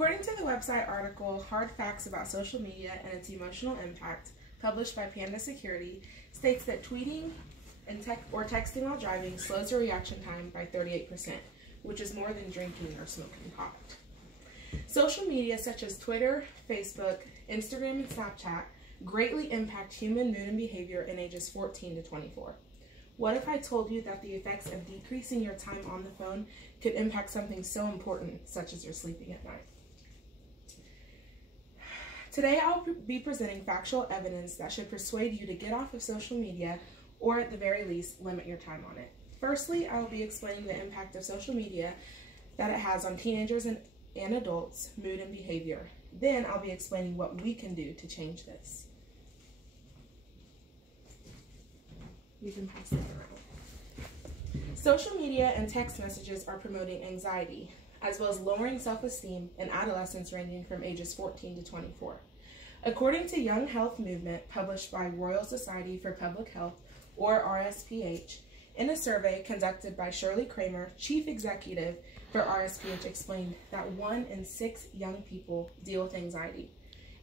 According to the website article Hard Facts About Social Media and Its Emotional Impact, published by Panda Security, states that tweeting and texting while driving slows your reaction time by 38%, which is more than drinking or smoking pot. Social media such as Twitter, Facebook, Instagram, and Snapchat greatly impact human mood and behavior in ages 14 to 24. What if I told you that the effects of decreasing your time on the phone could impact something so important, such as your sleeping at night? Today, I'll be presenting factual evidence that should persuade you to get off of social media, or at the very least, limit your time on it. Firstly, I will be explaining the impact of social media that it has on teenagers and adults' mood and behavior. Then I'll be explaining what we can do to change this. You can pass that around. Social media and text messages are promoting anxiety, as well as lowering self-esteem in adolescents ranging from ages 14 to 24. According to Young Health Movement, published by Royal Society for Public Health, or RSPH, in a survey conducted by Shirley Kramer, chief executive for RSPH, explained that 1 in 6 young people deal with anxiety,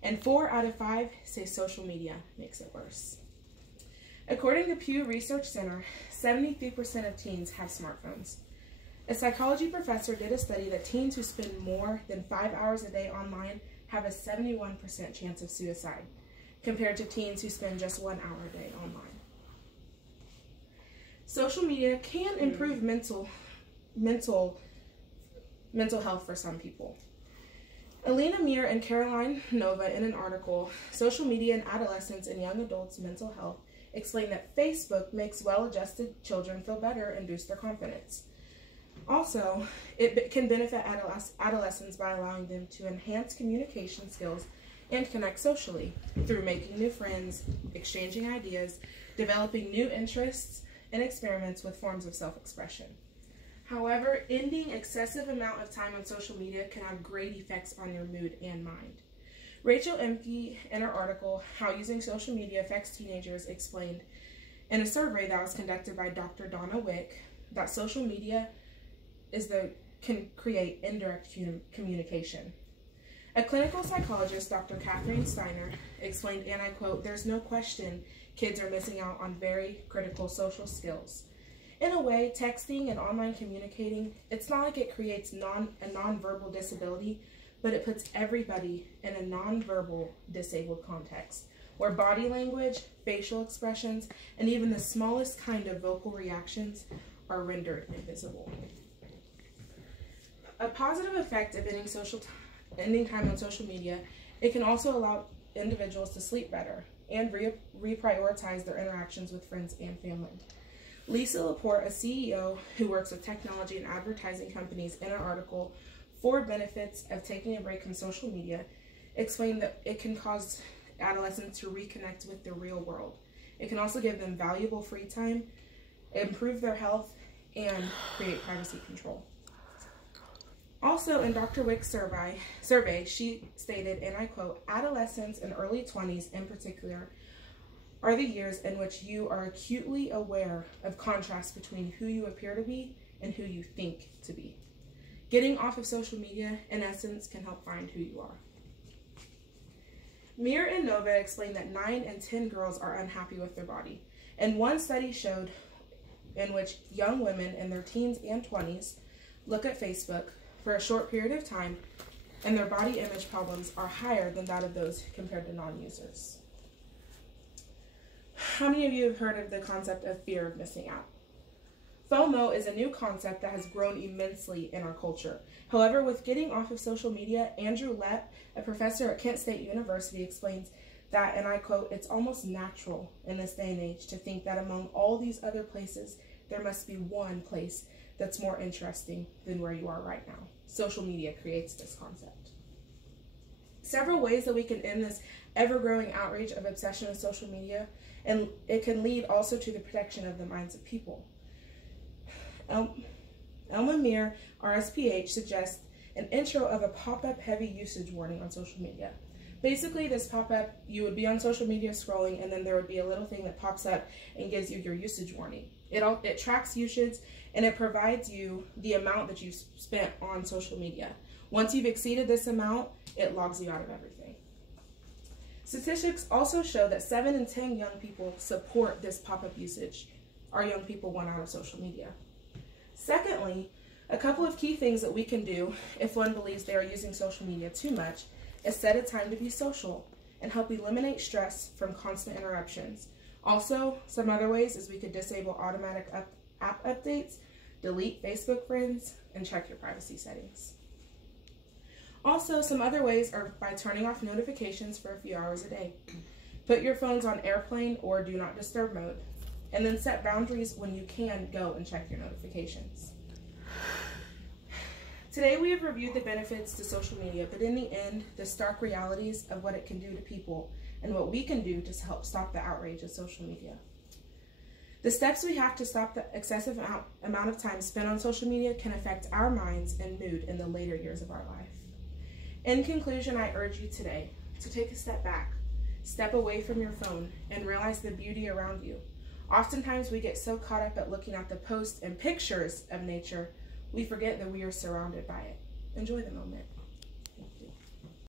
and 4 out of 5 say social media makes it worse. According to Pew Research Center, 73% of teens have smartphones. A psychology professor did a study that teens who spend more than 5 hours a day online have a 71% chance of suicide, compared to teens who spend just 1 hour a day online. Social media can improve mental health for some people. Alina Meir and Caroline Nova, in an article, Social Media in Adolescents and Young Adults' Mental Health, explain that Facebook makes well-adjusted children feel better and boost their confidence. Also, it can benefit adolescents by allowing them to enhance communication skills and connect socially through making new friends, exchanging ideas, developing new interests, and experiments with forms of self-expression. However, ending excessive amount of time on social media can have great effects on your mood and mind. Rachel Emke, in her article, How Using Social Media Affects Teenagers, explained in a survey that was conducted by Dr. Donna Wick that social media can create indirect communication. A clinical psychologist, Dr. Catherine Steiner, explained, and I quote, "There's no question kids are missing out on very critical social skills. In a way, texting and online communicating, it's not like it creates a nonverbal disability, but it puts everybody in a nonverbal disabled context, where body language, facial expressions, and even the smallest kind of vocal reactions are rendered invisible." A positive effect of ending time on social media, it can also allow individuals to sleep better and reprioritize their interactions with friends and family. Lisa Laporte, a CEO who works with technology and advertising companies, in an article, 4 Benefits of Taking a Break from Social Media, explained that it can cause adolescents to reconnect with the real world. It can also give them valuable free time, improve their health, and create privacy control. Also, in Dr. Wick's survey, she stated, and I quote, "Adolescents and early 20s in particular are the years in which you are acutely aware of contrast between who you appear to be and who you think to be. Getting off of social media, in essence, can help find who you are." Meir and Nova explained that 9 in 10 girls are unhappy with their body, and one study showed in which young women in their teens and 20s look at Facebook for a short period of time, and their body image problems are higher than that of those compared to non-users. How many of you have heard of the concept of fear of missing out? FOMO is a new concept that has grown immensely in our culture. However, with getting off of social media, Andrew Lepp, a professor at Kent State University, explains that, and I quote, "It's almost natural in this day and age to think that among all these other places, there must be one place that's more interesting than where you are right now." Social media creates this concept. Several ways that we can end this ever-growing outrage of obsession with social media, and it can lead also to the protection of the minds of people. Elma Meir, RSPH, suggests an intro of a pop-up heavy usage warning on social media. Basically, this pop-up, you would be on social media scrolling, and then there would be a little thing that pops up and gives you your usage warning. It tracks usage, and it provides you the amount that you spent on social media. Once you've exceeded this amount, it logs you out of everything. Statistics also show that 7 in 10 young people support this pop-up usage. Our young people want out of social media. Secondly, a couple of key things that we can do if one believes they are using social media too much is set a time to be social and help eliminate stress from constant interruptions. Also, some other ways is we could disable automatic app updates, delete Facebook friends, and check your privacy settings. Also, some other ways are by turning off notifications for a few hours a day. Put your phones on airplane or do not disturb mode, and then set boundaries when you can go and check your notifications. Today we have reviewed the benefits to social media, but in the end, the stark realities of what it can do to people and what we can do to help stop the outrage of social media. The steps we have to stop the excessive amount of time spent on social media can affect our minds and mood in the later years of our life. In conclusion, I urge you today to take a step back, step away from your phone, and realize the beauty around you. Oftentimes we get so caught up at looking at the posts and pictures of nature, we forget that we are surrounded by it. Enjoy the moment.